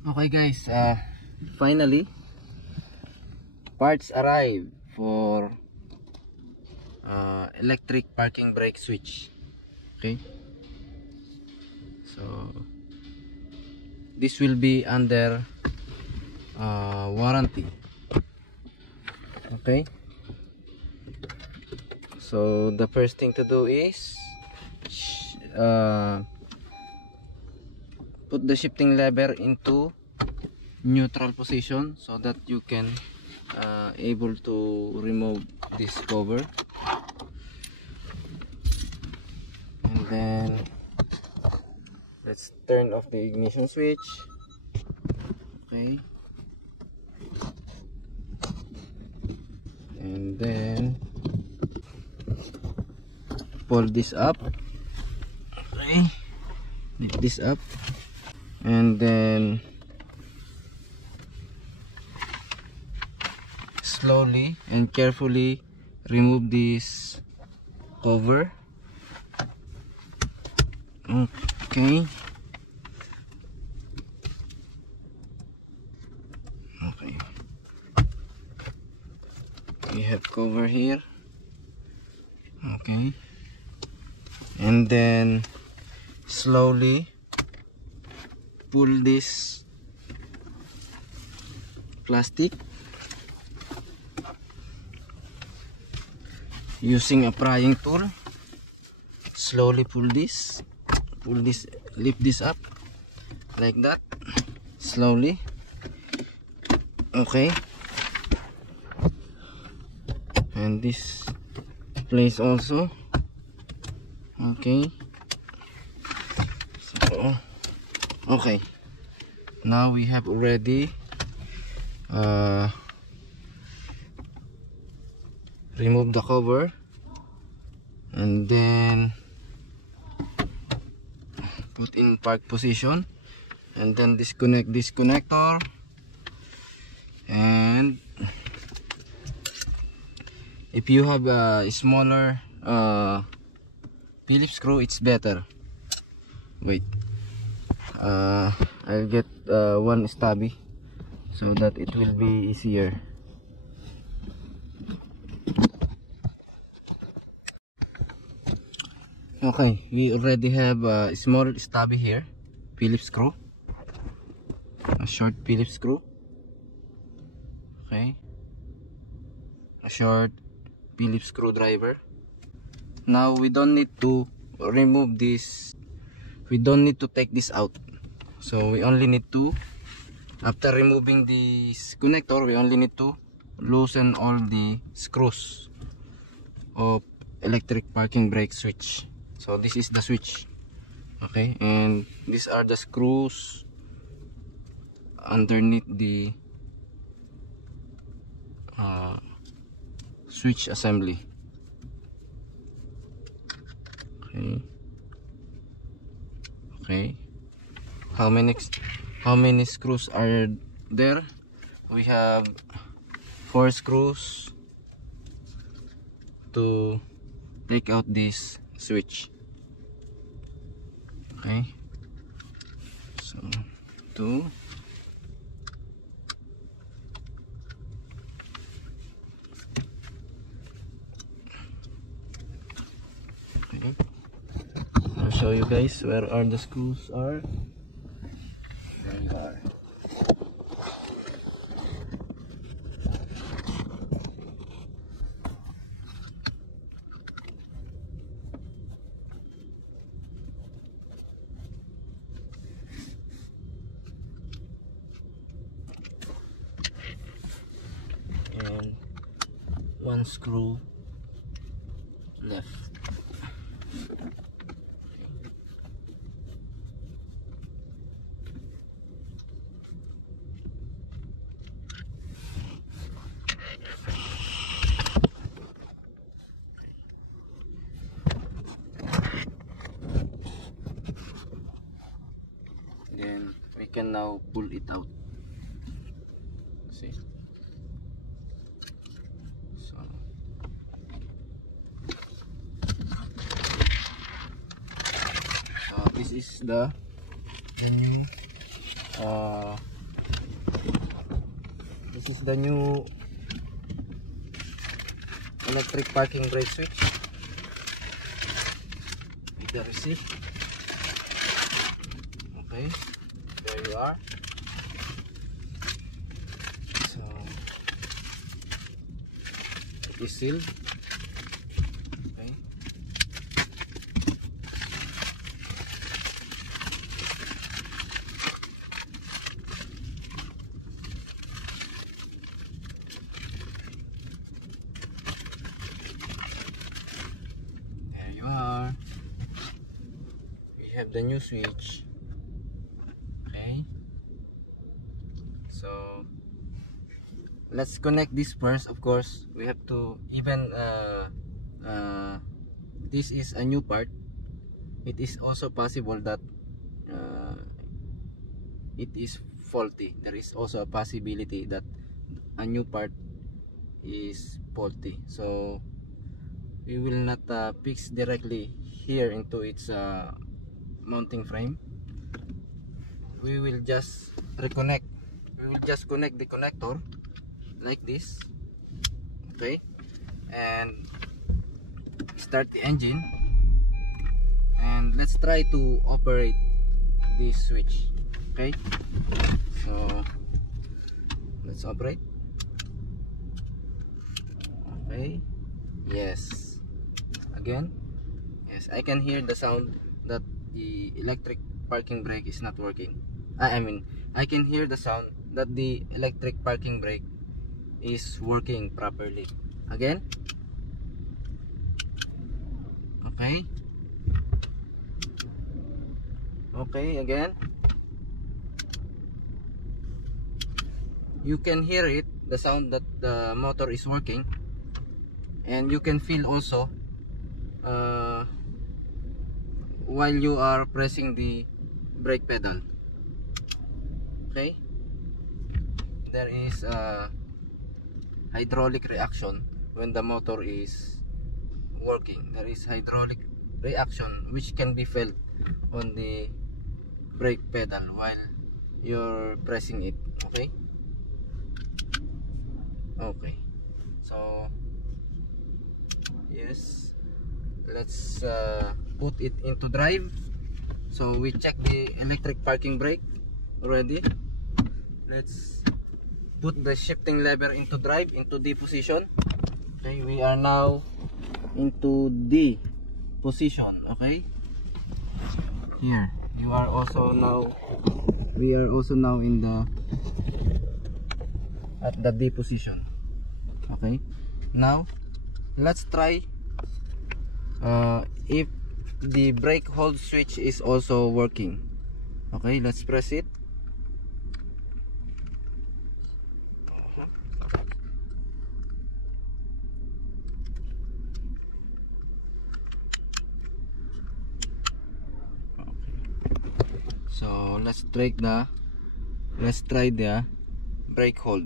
Okay guys, finally parts arrive for electric parking brake switch. Okay, so this will be under warranty. Okay, so the first thing to do is put the shifting lever into neutral position so that you can able to remove this cover, and then let's turn off the ignition switch. Okay, and then pull this up. Okay, lift this up, and then slowly and carefully remove this cover. Okay, okay, we have cover here. Okay, and then slowly pull this plastic using a prying tool. Slowly pull this, lift this up like that, slowly. Okay, and this place also. Okay, so okay, now we have already removed the cover, and then put in park position, and then disconnect this connector, and if you have a smaller Phillips screw, it's better. Wait, I'll get one stubby so that it will be easier. Okay, we already have a small stubby here, Phillips screw, a short Phillips screw. Okay, a short Phillips screwdriver. Now we don't need to remove this, we don't need to take this out, so we only need to, after removing this connector, we only need to loosen all the screws of electric parking brake switch. So this is the switch. Okay, and these are the screws underneath the switch assembly. Okay, okay, how many screws are there? We have 4 screws to take out this switch. Okay, so 2, okay. I'll show you guys where are the screws are. There you are. And 1 screw left. Then we can now pull it out. See? So this is the new the new electric parking brake switch with the receipt. Okay, there you are. So it is sealed. Okay. There you are. We have the new switch. Okay, so let's connect this first. Of course, we have to even this is a new part. It is also possible that it is faulty. There is also a possibility that a new part is faulty, so we will not fix directly here into its mounting frame. We will just reconnect. We will just connect the connector like this. Okay, and start the engine, and let's try to operate this switch. Okay, so let's operate. Okay, yes, again, yes, I can hear the sound that the electric parking brake is not working. I mean, I can hear the sound that the electric parking brake is working properly. Again. Okay. Okay, again. You can hear it, the sound that the motor is working, and you can feel also while you are pressing the brake pedal. Okay, there is a hydraulic reaction when the motor is working. There is hydraulic reaction which can be felt on the brake pedal while you're pressing it. Okay, okay, so yes, let's put it into drive. So we check the electric parking brake already. Let's put the shifting lever into drive, into D position. Okay, we are now into D position. Okay, here you are also now, we are also now in the at the D position. Okay, now let's try if the brake hold switch is also working. Okay, let's press it. So let's try the brake hold.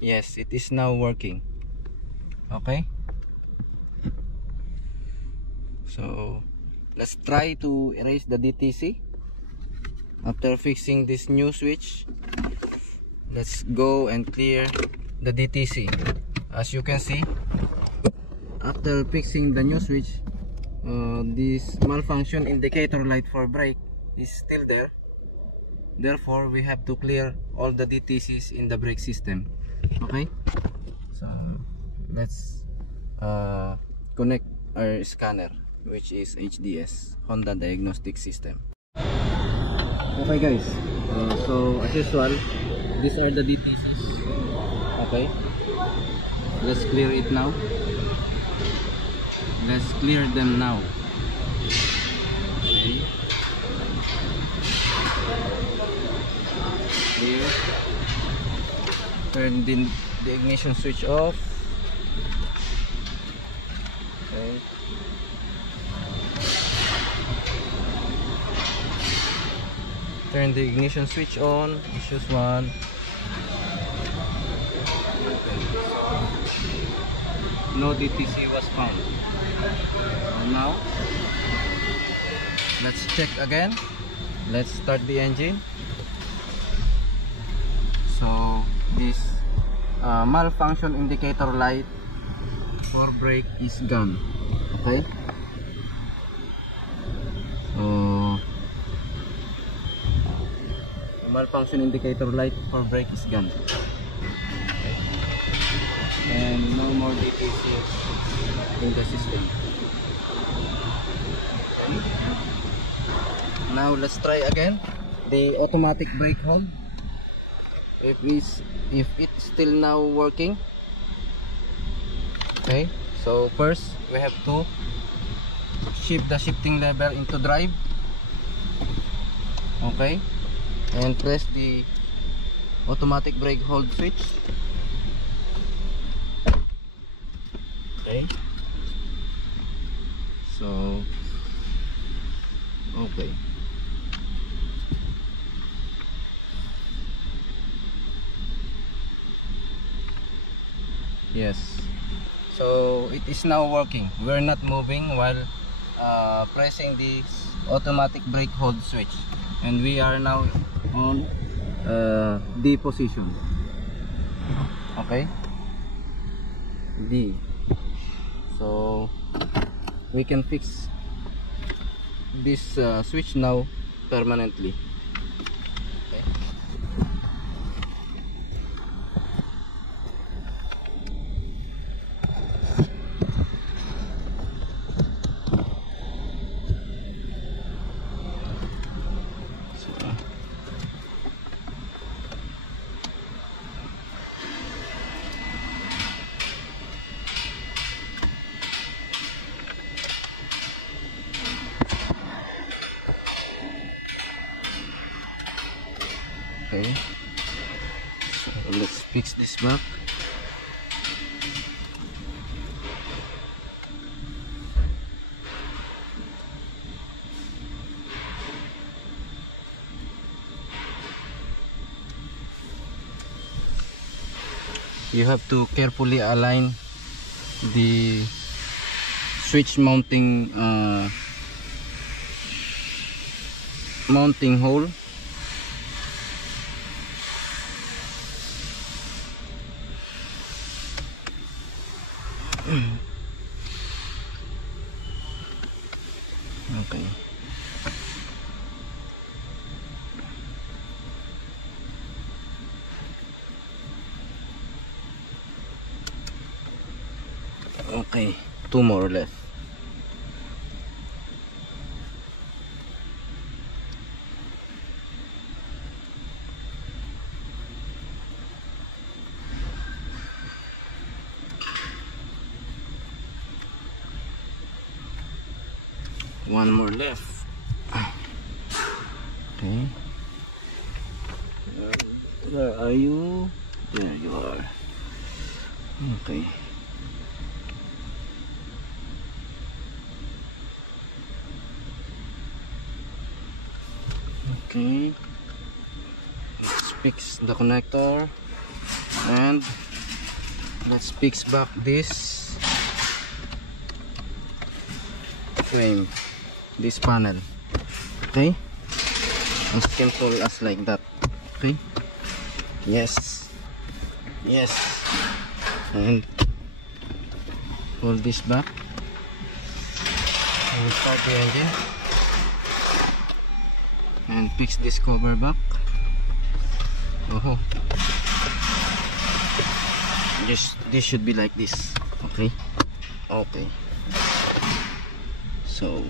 Yes, it is now working. Okay, so let's try to erase the DTC. After fixing this new switch, let's go and clear the DTC. As you can see, after fixing the new switch, this malfunction indicator light for brake is still there. Therefore, we have to clear all the DTCs in the brake system. Okay, so let's connect our scanner, which is HDS, Honda Diagnostic System. Okay guys, so as usual, these are the DTCs. Okay, let's clear it now. Let's clear them now. Okay, here, turn the ignition switch off. Okay, turn the ignition switch on. Choose one. Okay, so no DTC was found. So now let's check again. Let's start the engine. So this malfunction indicator light for brake is gone. Okay, so malfunction indicator light for brake is gone. Okay. And no more DTC in the system. Okay. Now let's try again the automatic brake hold. If it's still now working. Okay, so first we have to shift the shifting lever into drive. Okay, and press the automatic brake hold switch. Okay, so okay, yes, so it is now working. We're not moving while pressing the automatic brake hold switch, and we are now on D position. Okay, D. So we can fix this switch now permanently. Okay. Okay, so let's fix this back. You have to carefully align the switch mounting hole. Okay. Okay, two more left. One more left. Okay. Where are you? There you are. Okay. Okay. Let's fix the connector and let's fix back this frame, this panel. Okay, as simple as like that. Okay, yes, yes, and pull this back and start the engine and fix this cover back. Oh, this should be like this. Okay, okay, so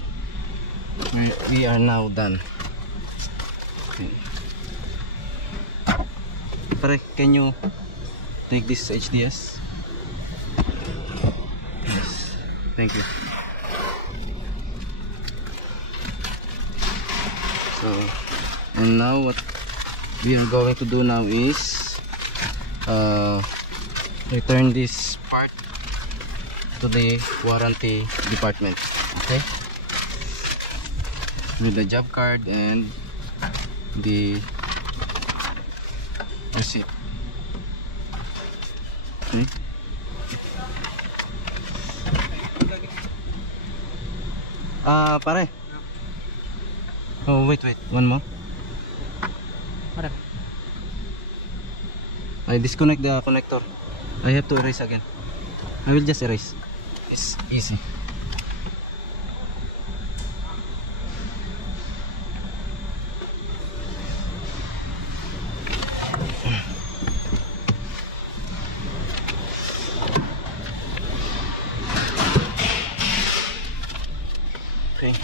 we are now done. Okay. Pare, can you take this HDS? Yes, thank you. So, and now what we are going to do now is return this part to the warranty department. Okay, with the job card and the receipt. Okay, Pare. Oh, wait. One more. Pare. I disconnect the connector. I have to erase again. I will just erase. It's easy. Okay.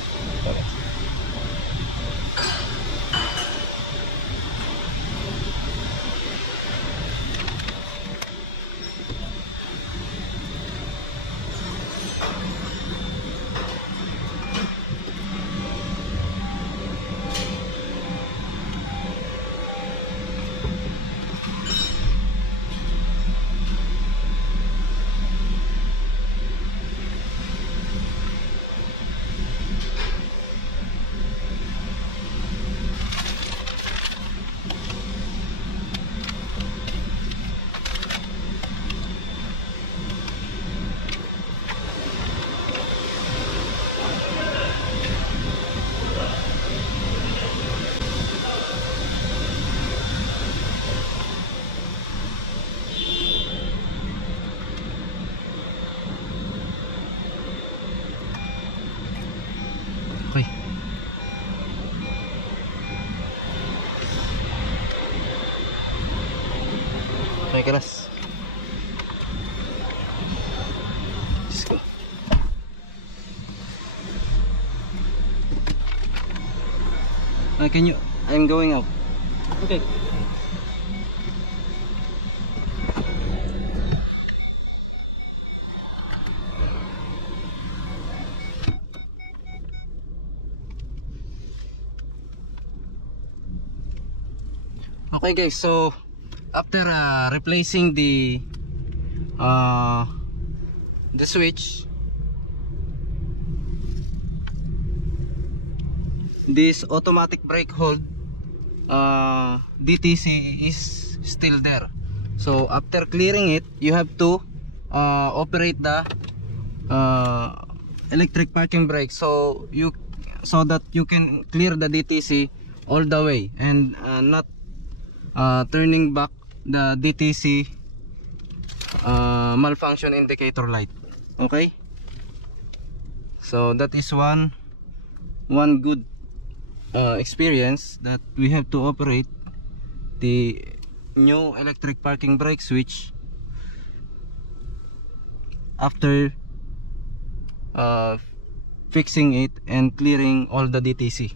Okay. Okay. Okay, kelas. Let's go. Can you? I'm going out. Okay. Okay guys, so after replacing the switch, this automatic brake hold DTC is still there. So after clearing it, you have to operate the electric parking brake so that you can clear the DTC all the way and not turning back the DTC malfunction indicator light. Okay, so that is one good experience that we have to operate the new electric parking brake switch after fixing it and clearing all the DTC.